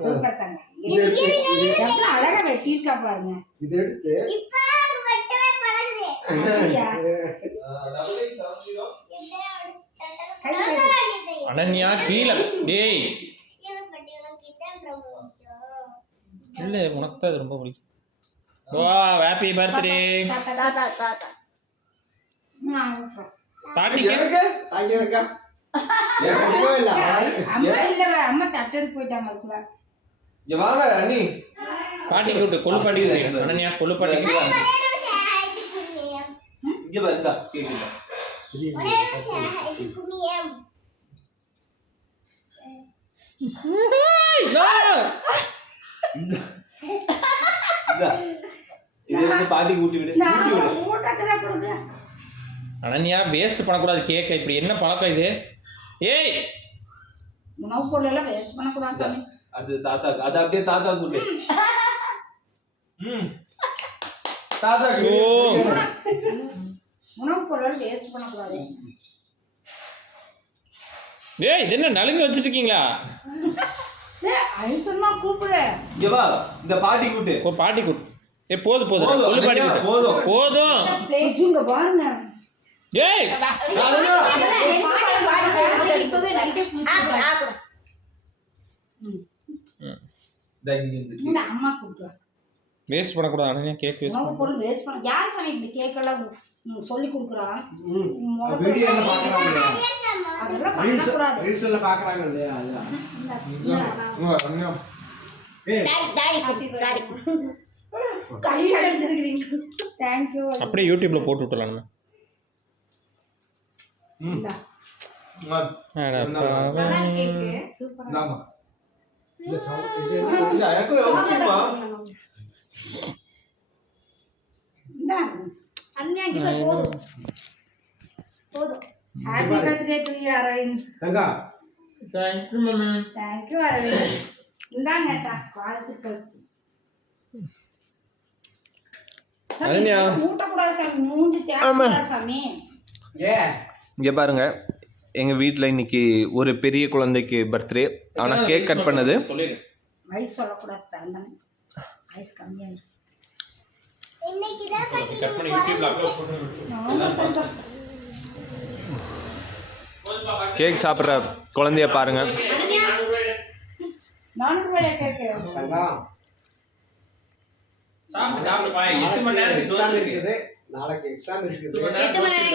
Super தாங்க. எவ்வளவு அழகா வெட்டியிருக்கா பாருங்க. இது எடுத்து அனன்யா கீழே டேய் இல்ல உனக்கு தான் இது ரொம்ப பிடிக்கும். வா ஹாப்பி பர்த்டே பாட்டிக்கு அம்மா தட்டு போயிட்டாங்க. பாட்டி கூட்டு கொழு பாட்டி அனன்யா கொழு பாட்டி பாட்டி கூட்டி விடு. அனன்யா வேஸ்ட் பண்ணக்கூடாது கேக்க. இப்படி என்ன பழக்கம் இது? ஏய் உணவு பொருள் எல்லாம் வேஸ்ட் பண்ணக்கூடாது. அது தாத்தா அது அப்படியே தாத்தா கூட்டு தாத்தா உணவு பொருள் வேஸ்ட் பண்ணக்கூடாது. ஏய் இது என்ன நலுங்கு வச்சிட்டு இருக்கீங்களா? ஐசம்மா கூப்பிடு. இங்க வா இந்த பாட்டி கூட்டு. ஓ பாட்டி கூட்டு. ஏ போதும் போதும் கொழு பாட்டி கூட்டு போதும் போதும். பேஜுங்க பாருங்க. ஏய் இப்பவே நைட்டே கூப்பிடு. இந்த அம்மா கூப்பிடு. வேஸ்ட் பண்ணக்கூடாது அனன்யா கேக் வேஸ்ட் உணவு பொருள் வேஸ்ட் பண்ண யார் சாமி இப்படி கேக் எல்லாம் சொல்லி கொடுக்குறா? வீடியோல பாக்குறாங்க. அதெல்லாம் பண்ணக்கூடாது. ரீல்ஸ்ல பாக்குறாங்க இல்லையா? அதுதான். ஏய் டாடி கையில எடுத்துக்கிறீங்க. Thank you. அப்படியே யூடியூப்ல போட்டு விட்டலாம் நம்ம. நல்லா கேக் சூப்பரா. ஆமா. இந்த சவுண்ட் இல்ல எனக்கு ஓகேமா. இந்த அண்ணா கிட்ட போதும். Happy birthday to you Aravind. தங்கா thank you mummy. Thank you Aravind. இந்தாங்கடா வாழ்த்துக்கள். அனன்யா மூட்ட கூடாது சாமி. மூஞ்சி தேய்க்க சாமி. ஏ இங்க பாருங்க எங்க வீட்ல இன்னைக்கு ஒரு பெரிய குழந்தைக்கு பர்த்டே. ஆனா கேக் கட் பண்ணது சொல்லிரு. வயசு சொல்லக்கூடாது தந்தன. வயசு கம்மியா இருக்கு. இன்னைக்கு தான் கட் பண்ணி யூடியூப்ல அப்லோட் பண்ணுங்க. கேக் சாப்பிடுற குழந்தைய பாருங்க. 400 ரூபாய் கேக். தங்கா சாப்பிடு சாப்பிடு பாய். 8 மணி நேரத்துக்கு எக்ஸாம் இருக்குது. நாளைக்கு எக்ஸாம் இருக்குது. 8 மணி நேரம்